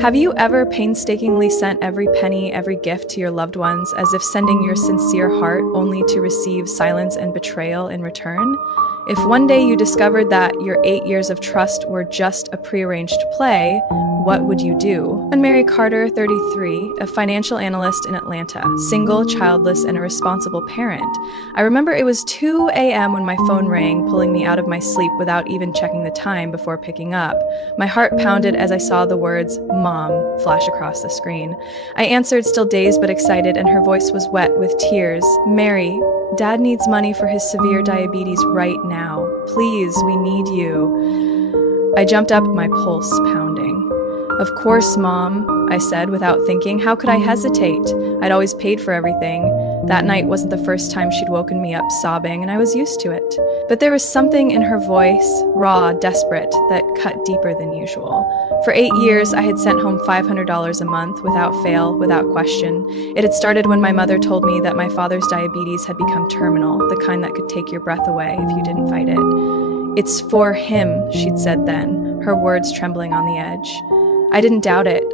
Have you ever painstakingly sent every penny, every gift to your loved ones as if sending your sincere heart only to receive silence and betrayal in return? If one day you discovered that your 8 years of trust were just a prearranged play, what would you do? I'm Mary Carter, 33, a financial analyst in Atlanta, single, childless, and a responsible parent. I remember it was 2 a.m. when my phone rang, pulling me out of my sleep without even checking the time before picking up. My heart pounded as I saw the words, "Mom," flash across the screen. I answered, still dazed but excited, and her voice was wet with tears. "Mary, Dad needs money for his severe diabetes right now. Please, we need you." I jumped up, my pulse pounding. "Of course, Mom," I said without thinking. How could I hesitate? I'd always paid for everything. That night wasn't the first time she'd woken me up sobbing, and I was used to it. But there was something in her voice, raw, desperate, that cut deeper than usual. For 8 years, I had sent home $500 a month, without fail, without question. It had started when my mother told me that my father's diabetes had become terminal, the kind that could take your breath away if you didn't fight it. "It's for him," she'd said then, her words trembling on the edge. I didn't doubt it.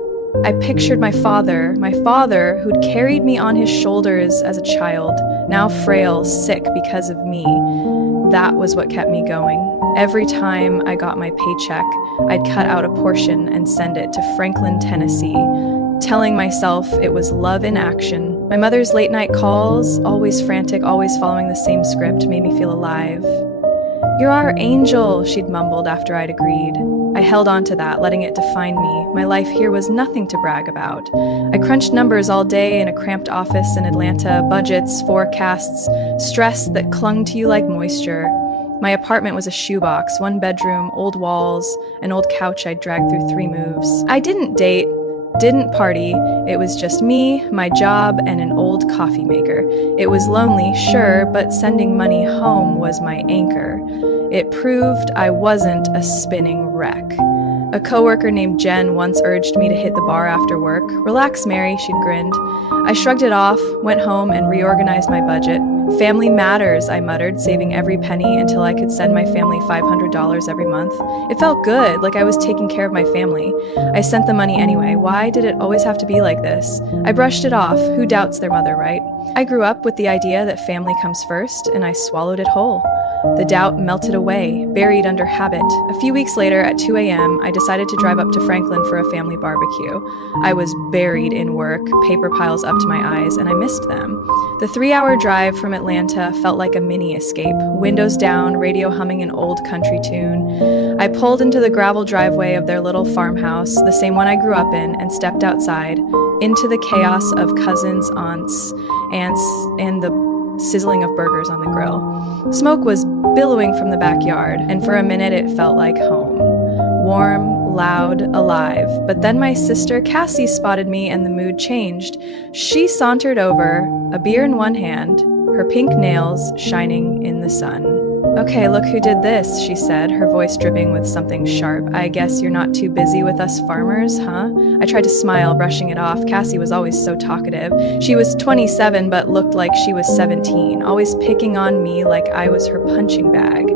I pictured my father who'd carried me on his shoulders as a child, now frail, sick because of me. That was what kept me going. Every time I got my paycheck, I'd cut out a portion and send it to Franklin, Tennessee, telling myself it was love in action. My mother's late night calls, always frantic, always following the same script, made me feel alive. "You're our angel," she'd mumbled after I'd agreed. I held on to that, letting it define me. My life here was nothing to brag about. I crunched numbers all day in a cramped office in Atlanta, budgets, forecasts, stress that clung to you like moisture. My apartment was a shoebox, 1 bedroom, old walls, an old couch I'd dragged through 3 moves. I didn't date, didn't party. It was just me, my job, and an old coffee maker. It was lonely, sure, but sending money home was my anchor. It proved I wasn't a spinning wreck. A coworker named Jen once urged me to hit the bar after work. "Relax, Mary," she'd grinned. I shrugged it off, went home, and reorganized my budget. "Family matters," I muttered, saving every penny until I could send my family $500 every month. It felt good, like I was taking care of my family. I sent the money anyway. Why did it always have to be like this? I brushed it off. Who doubts their mother, right? I grew up with the idea that family comes first, and I swallowed it whole. The doubt melted away, buried under habit. A few weeks later, at 2 a.m., I decided to drive up to Franklin for a family barbecue. I was buried in work, paper piles up to my eyes, and I missed them. The 3-hour drive from Atlanta felt like a mini escape. Windows down, radio humming an old country tune. I pulled into the gravel driveway of their little farmhouse, the same one I grew up in, and stepped outside, into the chaos of cousins, aunts, and the sizzling of burgers on the grill. Smoke was billowing from the backyard, and for a minute it felt like home. Warm, loud, alive. But then my sister Cassie spotted me and the mood changed. She sauntered over, a beer in one hand, her pink nails shining in the sun. "Okay, look who did this," she said, her voice dripping with something sharp. "I guess you're not too busy with us farmers, huh?" I tried to smile, brushing it off. Cassie was always so talkative. She was 27, but looked like she was 17, always picking on me like I was her punching bag.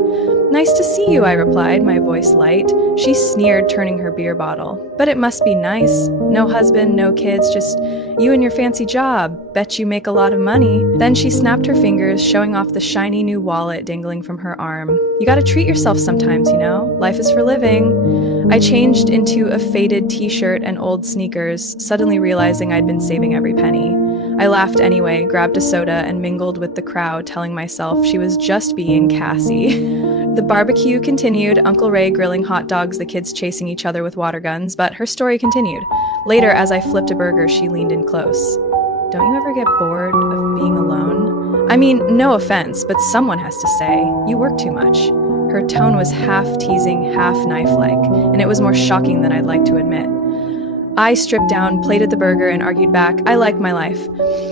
"Nice to see you," I replied, my voice light. She sneered, turning her beer bottle. "But it must be nice. No husband, no kids, just you and your fancy job. Bet you make a lot of money." Then she snapped her fingers, showing off the shiny new wallet dangling from her arm. "You gotta treat yourself sometimes, you know? Life is for living." I changed into a faded t-shirt and old sneakers, suddenly realizing I'd been saving every penny. I laughed anyway, grabbed a soda, and mingled with the crowd, telling myself she was just being Cassie. The barbecue continued, Uncle Ray grilling hot dogs, the kids chasing each other with water guns, but her story continued. Later, as I flipped a burger, she leaned in close. "Don't you ever get bored of being alone? I mean, no offense, but someone has to say, you work too much." Her tone was half teasing, half knife-like, and it was more shocking than I'd like to admit. I stripped down, plated the burger, and argued back, "I like my life."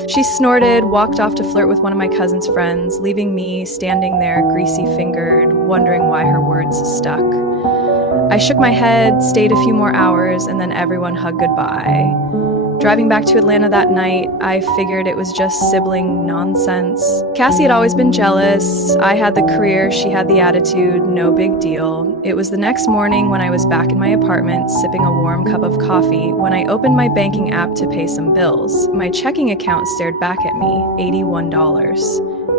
She snorted, walked off to flirt with one of my cousin's friends, leaving me standing there, greasy-fingered, wondering why her words stuck. I shook my head, stayed a few more hours, and then everyone hugged goodbye. Driving back to Atlanta that night, I figured it was just sibling nonsense. Cassie had always been jealous. I had the career, she had the attitude, no big deal. It was the next morning when I was back in my apartment, sipping a warm cup of coffee, when I opened my banking app to pay some bills. My checking account stared back at me, $81.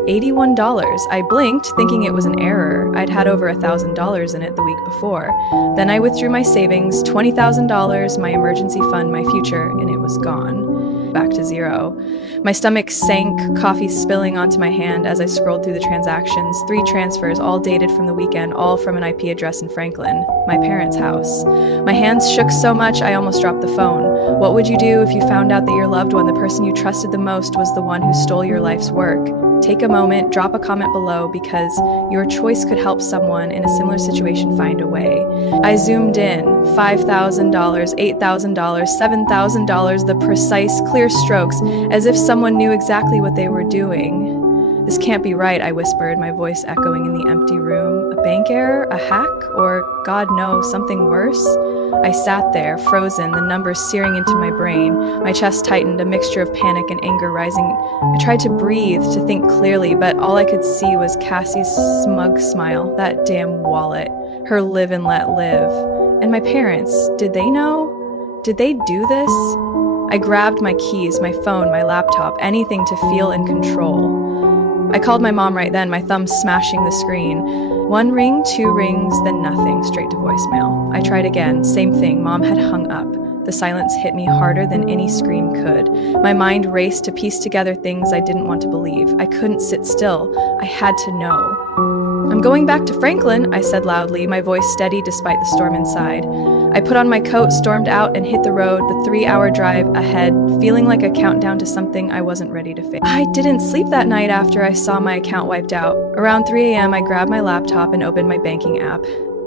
$81. I blinked, thinking it was an error. I'd had over $1,000 in it the week before. Then I withdrew my savings, $20,000, my emergency fund, my future, and it was gone. Back to zero. My stomach sank, coffee spilling onto my hand as I scrolled through the transactions. 3 transfers, all dated from the weekend, all from an IP address in Franklin, my parents' house. My hands shook so much I almost dropped the phone. What would you do if you found out that your loved one, the person you trusted the most, was the one who stole your life's work? Take a moment, drop a comment below, because your choice could help someone in a similar situation find a way. I zoomed in. $5,000, $8,000, $7,000, the precise, clear strokes, as if someone knew exactly what they were doing. This can't be right, I whispered, my voice echoing in the empty room. A bank error? A hack? Or, God no, something worse? I sat there, frozen, the numbers searing into my brain. My chest tightened, a mixture of panic and anger rising. I tried to breathe, to think clearly, but all I could see was Cassie's smug smile, that damn wallet, her live and let live. And my parents, did they know? Did they do this? I grabbed my keys, my phone, my laptop, anything to feel in control. I called my mom right then, my thumb smashing the screen. 1 ring, 2 rings, then nothing, straight to voicemail. I tried again, same thing, Mom had hung up. The silence hit me harder than any scream could. My mind raced to piece together things I didn't want to believe. I couldn't sit still. I had to know. I'm going back to Franklin, I said loudly, my voice steady despite the storm inside. I put on my coat, stormed out, and hit the road, the 3-hour drive ahead, feeling like a countdown to something I wasn't ready to face. I didn't sleep that night after I saw my account wiped out. Around 3 a.m., I grabbed my laptop and opened my banking app.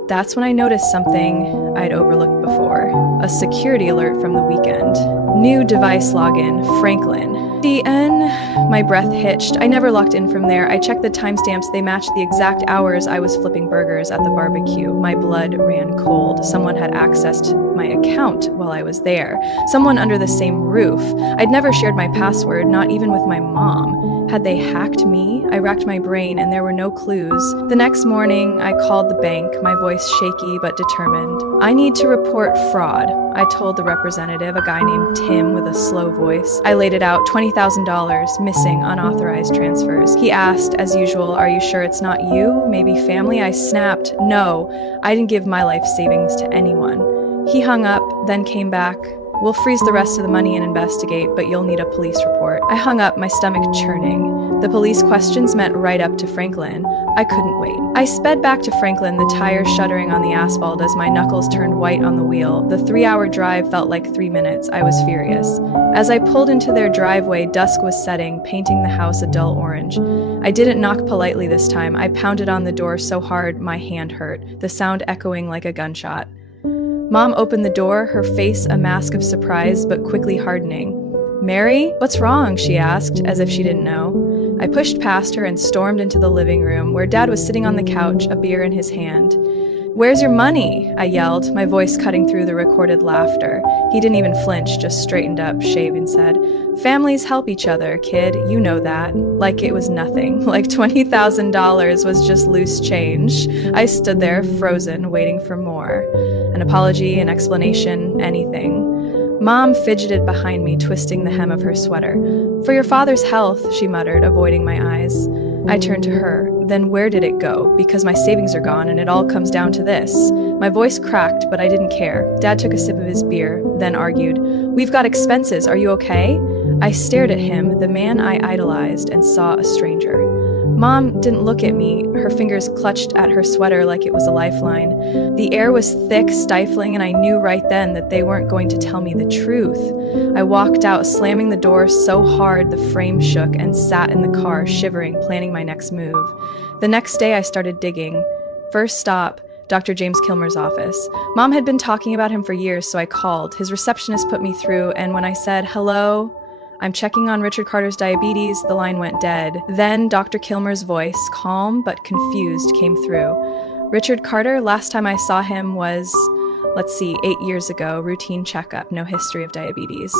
That's when I noticed something I'd overlooked before. A security alert from the weekend. New device login, Franklin. DN. My breath hitched. I never logged in from there. I checked the timestamps. They matched the exact hours I was flipping burgers at the barbecue. My blood ran cold. Someone had accessed my account while I was there. Someone under the same roof. I'd never shared my password, not even with my mom. Had they hacked me? I racked my brain and there were no clues. The next morning, I called the bank, my voice shaky but determined. I need to report fraud, I told the representative, a guy named Tim with a slow voice. I laid it out, $20,000, missing, unauthorized transfers. He asked, as usual, are you sure it's not you? Maybe family? I snapped, no, I didn't give my life savings to anyone. He hung up, then came back. We'll freeze the rest of the money and investigate, but you'll need a police report. I hung up, my stomach churning. The police questions meant right up to Franklin. I couldn't wait. I sped back to Franklin, the tires shuddering on the asphalt as my knuckles turned white on the wheel. The 3-hour drive felt like 3 minutes. I was furious. As I pulled into their driveway, dusk was setting, painting the house a dull orange. I didn't knock politely this time. I pounded on the door so hard my hand hurt, the sound echoing like a gunshot. Mom opened the door, her face a mask of surprise but quickly hardening. Mary, what's wrong? She asked, as if she didn't know. I pushed past her and stormed into the living room, where Dad was sitting on the couch, a beer in his hand. Where's your money? I yelled, my voice cutting through the recorded laughter. He didn't even flinch, just straightened up, shaved, and said, families help each other, kid, you know that. Like it was nothing, like $20,000 was just loose change. I stood there, frozen, waiting for more. An apology, an explanation, anything. Mom fidgeted behind me, twisting the hem of her sweater. For your father's health, she muttered, avoiding my eyes. I turned to her. Then where did it go? Because my savings are gone and it all comes down to this. My voice cracked, but I didn't care. Dad took a sip of his beer, then argued, we've got expenses, are you okay? I stared at him, the man I idolized, and saw a stranger. Mom didn't look at me, her fingers clutched at her sweater like it was a lifeline. The air was thick, stifling, and I knew right then that they weren't going to tell me the truth. I walked out, slamming the door so hard the frame shook, and sat in the car, shivering, planning my next move. The next day I started digging. First stop, Dr. James Kilmer's office. Mom had been talking about him for years, so I called. His receptionist put me through, and when I said, hello, I'm checking on Richard Carter's diabetes, the line went dead. Then Dr. Kilmer's voice, calm but confused, came through. Richard Carter, last time I saw him was, 8 years ago, routine checkup, no history of diabetes.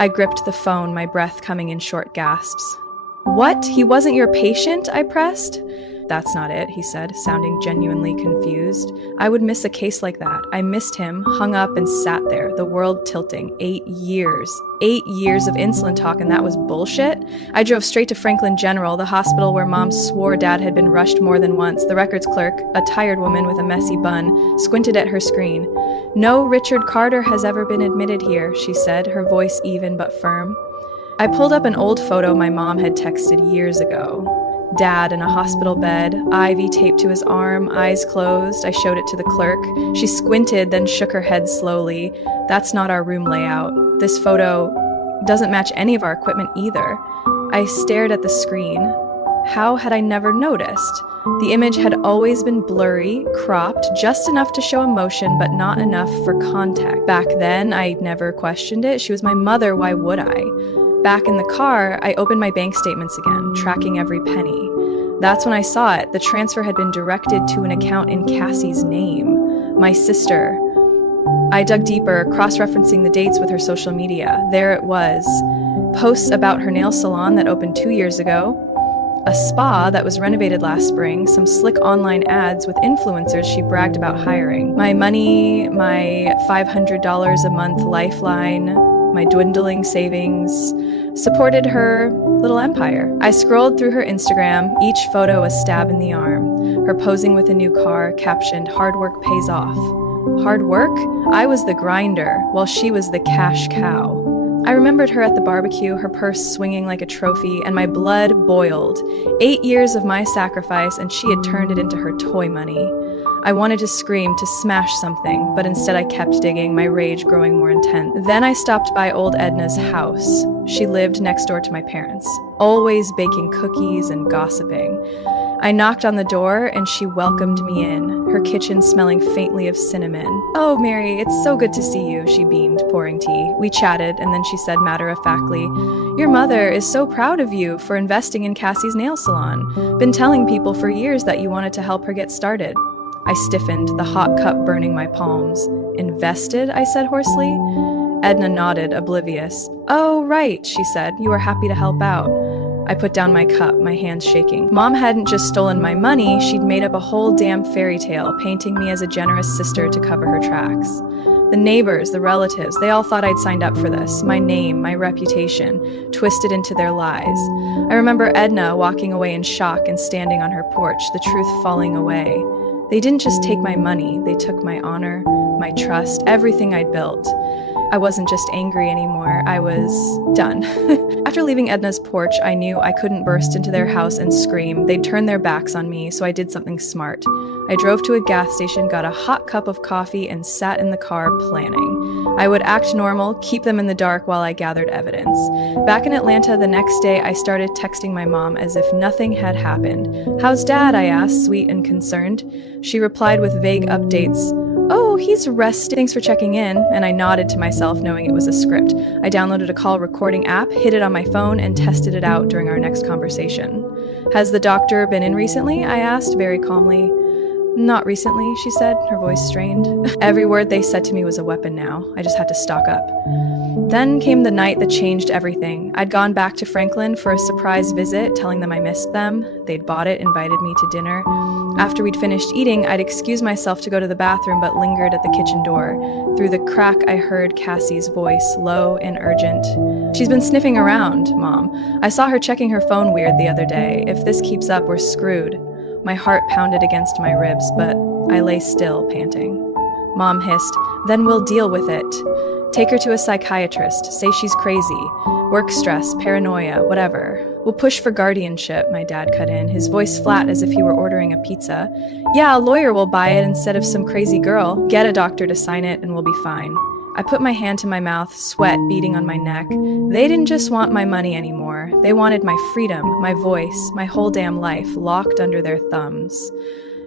I gripped the phone, my breath coming in short gasps. What? He wasn't your patient? I pressed. That's not it, he said, sounding genuinely confused. I would miss a case like that. I missed him, hung up, and sat there, the world tilting. 8 years. 8 years of insulin talk, and that was bullshit? I drove straight to Franklin General, the hospital where Mom swore Dad had been rushed more than once. The records clerk, a tired woman with a messy bun, squinted at her screen. No Richard Carter has ever been admitted here, she said, her voice even but firm. I pulled up an old photo my mom had texted years ago. Dad in a hospital bed, IV taped to his arm, eyes closed. I showed it to the clerk. She squinted, then shook her head slowly. That's not our room layout. This photo doesn't match any of our equipment either. I stared at the screen. How had I never noticed? The image had always been blurry, cropped, just enough to show emotion, but not enough for contact. Back then, I never questioned it. She was my mother, why would I? Back in the car, I opened my bank statements again, tracking every penny. That's when I saw it. The transfer had been directed to an account in Cassie's name, my sister. I dug deeper, cross-referencing the dates with her social media. There it was. Posts about her nail salon that opened 2 years ago, a spa that was renovated last spring, some slick online ads with influencers she bragged about hiring. My money, my $500 a month lifeline, my dwindling savings, supported her little empire. I scrolled through her Instagram, each photo a stab in the arm. Her posing with a new car, captioned, "Hard work pays off." Hard work? I was the grinder, while she was the cash cow. I remembered her at the barbecue, her purse swinging like a trophy, and my blood boiled. 8 years of my sacrifice, and she had turned it into her toy money. I wanted to scream, to smash something, but instead I kept digging, my rage growing more intense. Then I stopped by old Edna's house. She lived next door to my parents, always baking cookies and gossiping. I knocked on the door and she welcomed me in, her kitchen smelling faintly of cinnamon. "Oh, Mary, it's so good to see you," she beamed, pouring tea. We chatted, and then she said matter-of-factly, "Your mother is so proud of you for investing in Cassie's nail salon. Been telling people for years that you wanted to help her get started." I stiffened, the hot cup burning my palms. "Invested?" I said hoarsely. Edna nodded, oblivious. "Oh, right," she said. "You were happy to help out." I put down my cup, my hands shaking. Mom hadn't just stolen my money, she'd made up a whole damn fairy tale, painting me as a generous sister to cover her tracks. The neighbors, the relatives, they all thought I'd signed up for this. My name, my reputation, twisted into their lies. I remember Edna walking away in shock and standing on her porch, the truth falling away. They didn't just take my money, they took my honor, my trust, everything I'd built. I wasn't just angry anymore, I was done. After leaving Edna's porch, I knew I couldn't burst into their house and scream. They'd turn their backs on me, so I did something smart. I drove to a gas station, got a hot cup of coffee, and sat in the car planning. I would act normal, keep them in the dark while I gathered evidence. Back in Atlanta the next day, I started texting my mom as if nothing had happened. "How's Dad?" I asked, sweet and concerned. She replied with vague updates. "Oh, he's resting. Thanks for checking in." And I nodded to myself, knowing it was a script. I downloaded a call recording app, hid it on my phone, and tested it out during our next conversation. "Has the doctor been in recently?" I asked, very calmly. "Not recently," she said, her voice strained. Every word they said to me was a weapon now. I just had to stock up. Then came the night that changed everything. I'd gone back to Franklin for a surprise visit, telling them I missed them. They'd bought it, invited me to dinner. After we'd finished eating, I'd excused myself to go to the bathroom, but lingered at the kitchen door. Through the crack, I heard Cassie's voice, low and urgent. "She's been sniffing around, Mom. I saw her checking her phone weird the other day. If this keeps up, we're screwed." My heart pounded against my ribs, but I lay still, panting. Mom hissed, "Then we'll deal with it. Take her to a psychiatrist, say she's crazy. Work stress, paranoia, whatever. We'll push for guardianship," my dad cut in, his voice flat as if he were ordering a pizza. "Yeah, a lawyer will buy it instead of some crazy girl. Get a doctor to sign it and we'll be fine." I put my hand to my mouth, sweat beading on my neck. They didn't just want my money anymore. They wanted my freedom, my voice, my whole damn life locked under their thumbs.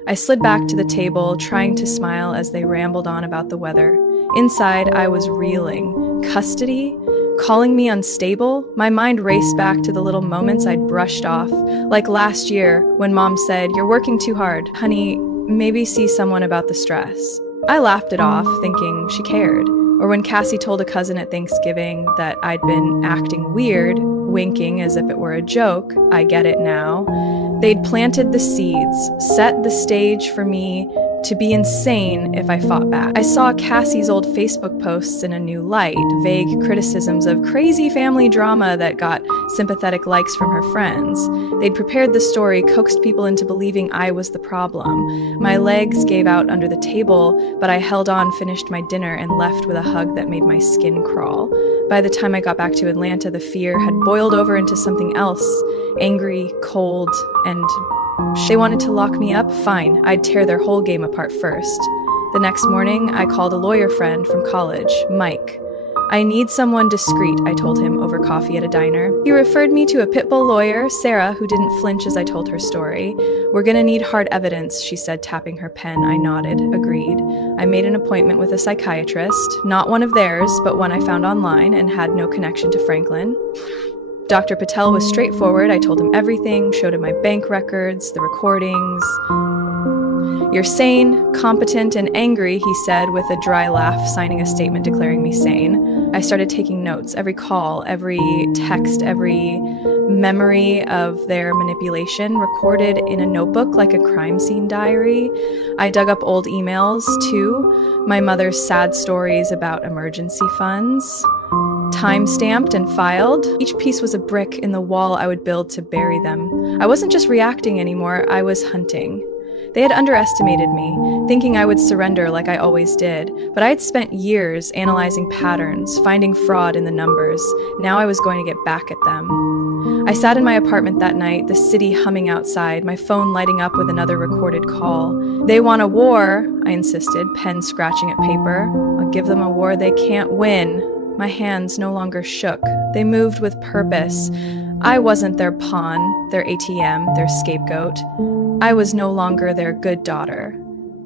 I slid back to the table, trying to smile as they rambled on about the weather. Inside, I was reeling. Custody? Calling me unstable? My mind raced back to the little moments I'd brushed off. Like last year, when Mom said, "You're working too hard. Honey, maybe see someone about the stress." I laughed it off, thinking she cared. Or when Cassie told a cousin at Thanksgiving that I'd been acting weird, winking as if it were a joke, I get it now. They'd planted the seeds, set the stage for me to be insane if I fought back. I saw Cassie's old Facebook posts in a new light, vague criticisms of crazy family drama that got sympathetic likes from her friends. They'd prepared the story, coaxed people into believing I was the problem. My legs gave out under the table, but I held on, finished my dinner, and left with a hug that made my skin crawl. By the time I got back to Atlanta, the fear had boiled over into something else, angry, cold, and they wanted to lock me up? Fine, I'd tear their whole game apart first. The next morning, I called a lawyer friend from college, Mike. I need someone discreet, I told him over coffee at a diner. He referred me to a pit bull lawyer, Sarah, who didn't flinch as I told her story. We're gonna need hard evidence, she said, tapping her pen. I nodded, agreed. I made an appointment with a psychiatrist, not one of theirs, but one I found online and had no connection to Franklin. Dr. Patel was straightforward. I told him everything, showed him my bank records, the recordings. You're sane, competent, and angry, he said with a dry laugh, signing a statement declaring me sane. I started taking notes, every call, every text, every memory of their manipulation recorded in a notebook like a crime scene diary. I dug up old emails, too, my mother's sad stories about emergency funds. Time-stamped and filed. Each piece was a brick in the wall I would build to bury them. I wasn't just reacting anymore, I was hunting. They had underestimated me, thinking I would surrender like I always did, but I had spent years analyzing patterns, finding fraud in the numbers. Now I was going to get back at them. I sat in my apartment that night, the city humming outside, my phone lighting up with another recorded call. They want a war, I insisted, pen scratching at paper. I'll give them a war they can't win. My hands no longer shook. They moved with purpose. I wasn't their pawn, their ATM, their scapegoat. I was no longer their good daughter.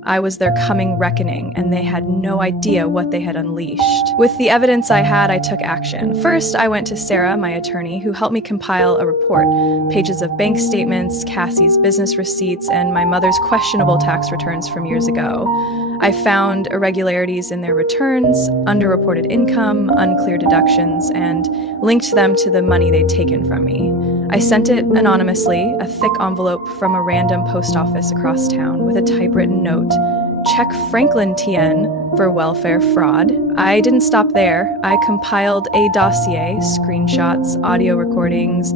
I was their coming reckoning, and they had no idea what they had unleashed. With the evidence I had, I took action. First, I went to Sarah, my attorney, who helped me compile a report. Pages of bank statements, Cassie's business receipts, and my mother's questionable tax returns from years ago. I found irregularities in their returns, underreported income, unclear deductions, and linked them to the money they'd taken from me. I sent it anonymously, a thick envelope from a random post office across town with a typewritten note. Check Franklin TN for welfare fraud. I didn't stop there. I compiled a dossier, screenshots, audio recordings,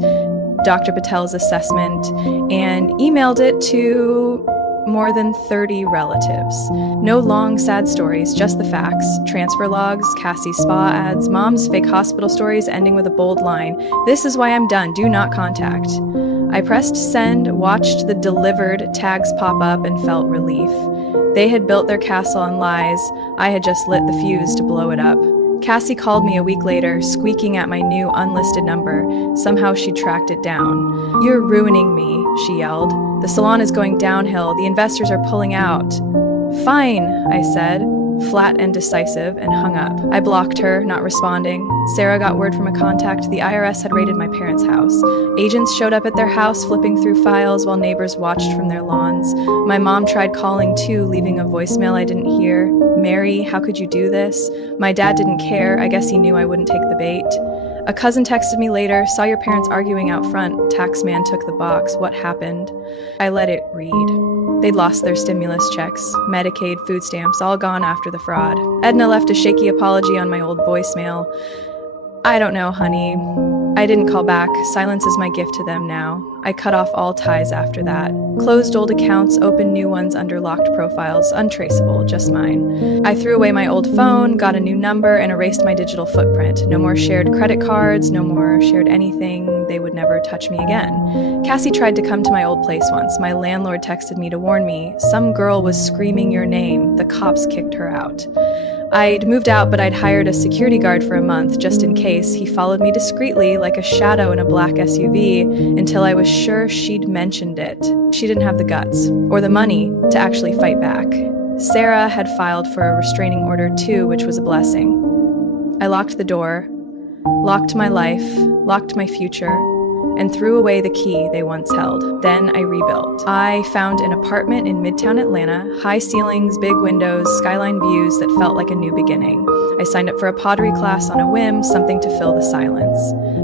Dr. Patel's assessment, and emailed it to more than 30 relatives. No long, sad stories, just the facts. Transfer logs, Cassie's spa ads, mom's fake hospital stories ending with a bold line. This is why I'm done. Do not contact. I pressed send, watched the delivered tags pop up, and felt relief. They had built their castle on lies. I had just lit the fuse to blow it up. Cassie called me a week later, squeaking at my new unlisted number. Somehow she tracked it down. You're ruining me, she yelled. The salon is going downhill. The investors are pulling out. Fine, I said, flat and decisive, and hung up. I blocked her, not responding. Sarah got word from a contact the IRS had raided my parents' house. Agents showed up at their house, flipping through files while neighbors watched from their lawns. My mom tried calling too, leaving a voicemail I didn't hear. Mary, how could you do this? My dad didn't care. I guess he knew I wouldn't take the bait. A cousin texted me later, saw your parents arguing out front. Taxman took the box. What happened? I let it read. They'd lost their stimulus checks, Medicaid, food stamps, all gone after the fraud. Edna left a shaky apology on my old voicemail. I don't know, honey. I didn't call back. Silence is my gift to them now. I cut off all ties after that. Closed old accounts, opened new ones under locked profiles, untraceable, just mine. I threw away my old phone, got a new number, and erased my digital footprint. No more shared credit cards, no more shared anything. They would never touch me again. Cassie tried to come to my old place once. My landlord texted me to warn me. Some girl was screaming your name. The cops kicked her out. I'd moved out, but I'd hired a security guard for a month, just in case. He followed me discreetly, like a shadow in a black SUV, until I was sure she'd mentioned it. She didn't have the guts, or the money, to actually fight back. Sarah had filed for a restraining order too, which was a blessing. I locked the door, locked my life, locked my future, and threw away the key they once held. Then I rebuilt. I found an apartment in Midtown Atlanta, high ceilings, big windows, skyline views that felt like a new beginning. I signed up for a pottery class on a whim, something to fill the silence.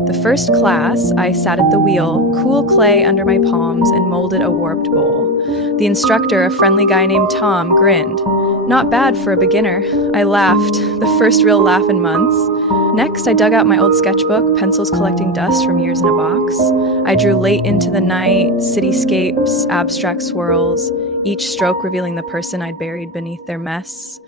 The first class, I sat at the wheel, cool clay under my palms, and molded a warped bowl. The instructor, a friendly guy named Tom, grinned. Not bad for a beginner. I laughed, the first real laugh in months. Next, I dug out my old sketchbook, pencils collecting dust from years in a box. I drew late into the night, cityscapes, abstract swirls, each stroke revealing the person I'd buried beneath their mess.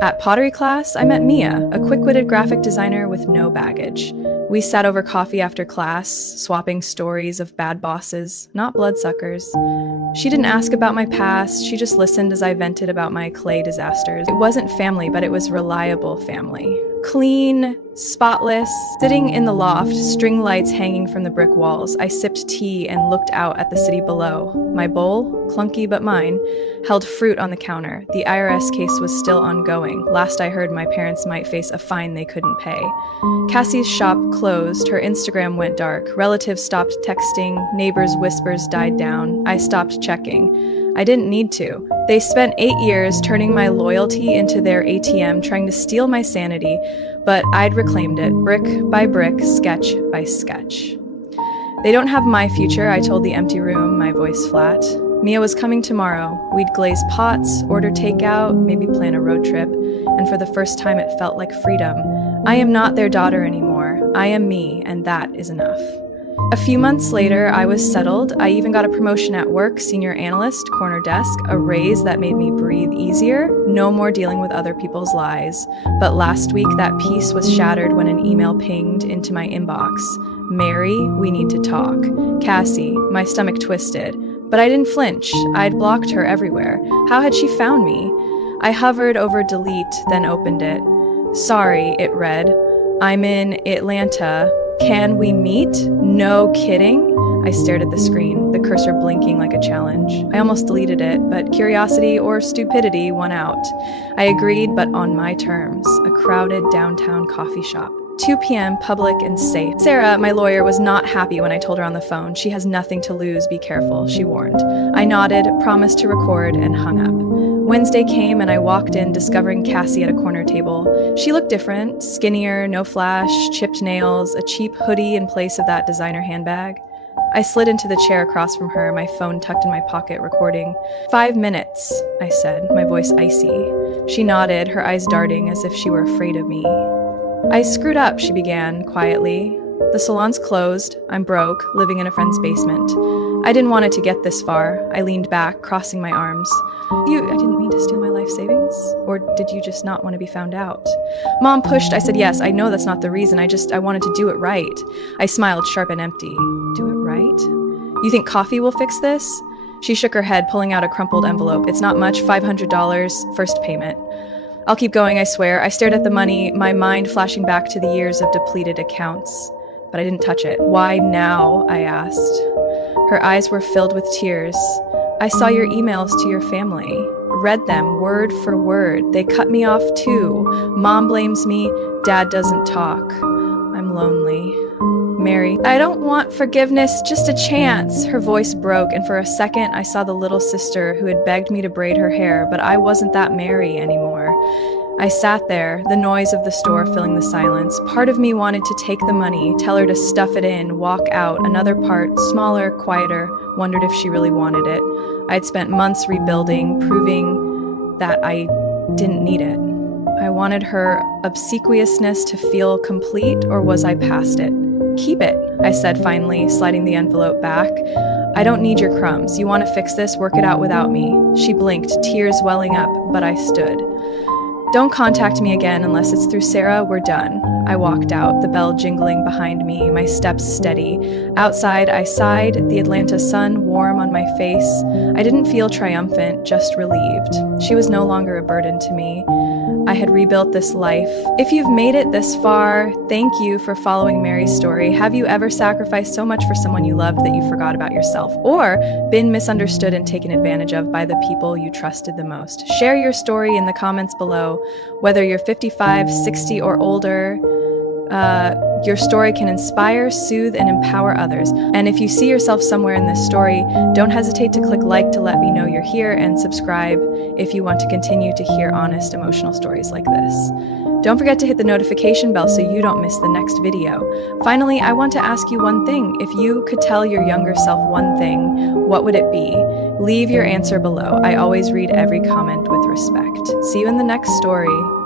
At pottery class, I met Mia, a quick-witted graphic designer with no baggage. We sat over coffee after class, swapping stories of bad bosses, not bloodsuckers. She didn't ask about my past, she just listened as I vented about my clay disasters. It wasn't family, but it was reliable family. Clean, spotless, sitting in the loft, string lights hanging from the brick walls, I sipped tea and looked out at the city below. My bowl, clunky but mine, held fruit on the counter. The IRS case was still ongoing. Last I heard, my parents might face a fine they couldn't pay. Cassie's shop closed, her Instagram went dark. Relatives stopped texting, neighbors' whispers died down. I stopped checking. I didn't need to. They spent 8 years turning my loyalty into their ATM, trying to steal my sanity, but I'd reclaimed it, brick by brick, sketch by sketch. They don't have my future, I told the empty room, my voice flat. Mia was coming tomorrow. We'd glaze pots, order takeout, maybe plan a road trip, and for the first time it felt like freedom. I am not their daughter anymore. I am me, and that is enough. A few months later, I was settled. I even got a promotion at work, senior analyst, corner desk, a raise that made me breathe easier, no more dealing with other people's lies. But last week, that peace was shattered when an email pinged into my inbox. Mary, we need to talk. Cassie, my stomach twisted. But I didn't flinch. I'd blocked her everywhere. How had she found me? I hovered over delete, then opened it. Sorry, it read. I'm in Atlanta. Can we meet? No kidding? I stared at the screen, the cursor blinking like a challenge. I almost deleted it, but curiosity or stupidity won out. I agreed, but on my terms. A crowded downtown coffee shop. 2 p.m., public and safe. Sarah, my lawyer, was not happy when I told her on the phone. She has nothing to lose, be careful, she warned. I nodded, promised to record, and hung up. Wednesday came and I walked in, discovering Cassie at a corner table. She looked different, skinnier, no flash, chipped nails, a cheap hoodie in place of that designer handbag. I slid into the chair across from her, my phone tucked in my pocket, recording. 5 minutes, I said, my voice icy. She nodded, her eyes darting as if she were afraid of me. I screwed up, she began, quietly. The salon's closed. I'm broke, living in a friend's basement. I didn't want it to get this far. I leaned back, crossing my arms. I didn't mean to steal my life savings? Or did you just not want to be found out? Mom pushed. I said, yes, I know that's not the reason. I wanted to do it right. I smiled, sharp and empty. Do it right? You think coffee will fix this? She shook her head, pulling out a crumpled envelope. It's not much, $500, first payment. I'll keep going, I swear. I stared at the money, my mind flashing back to the years of depleted accounts. But I didn't touch it. Why now? I asked. Her eyes were filled with tears. I saw your emails to your family. Read them word for word. They cut me off too. Mom blames me. Dad doesn't talk. I'm lonely. Mary, I don't want forgiveness, just a chance. Her voice broke, and for a second I saw the little sister who had begged me to braid her hair, but I wasn't that Mary anymore. I sat there, the noise of the store filling the silence. Part of me wanted to take the money, tell her to stuff it in, walk out. Another part, smaller, quieter, wondered if she really wanted it. I'd spent months rebuilding, proving that I didn't need it. I wanted her obsequiousness to feel complete, or was I past it? Keep it, I said finally, sliding the envelope back. I don't need your crumbs. You want to fix this? Work it out without me. She blinked, tears welling up, but I stood. Don't contact me again unless it's through Sarah. We're done. I walked out, the bell jingling behind me, my steps steady. Outside, I sighed, the Atlanta sun warm on my face. I didn't feel triumphant, just relieved. She was no longer a burden to me. I had rebuilt this life. If you've made it this far, thank you for following Mary's story. Have you ever sacrificed so much for someone you loved that you forgot about yourself, or been misunderstood and taken advantage of by the people you trusted the most? Share your story in the comments below, whether you're 55, 60, or older. Your story can inspire, soothe, and empower others. And if you see yourself somewhere in this story, don't hesitate to click like to let me know you're here, and subscribe if you want to continue to hear honest, emotional stories like this. Don't forget to hit the notification bell so you don't miss the next video. Finally, I want to ask you one thing. If you could tell your younger self one thing, what would it be? Leave your answer below. I always read every comment with respect. See you in the next story.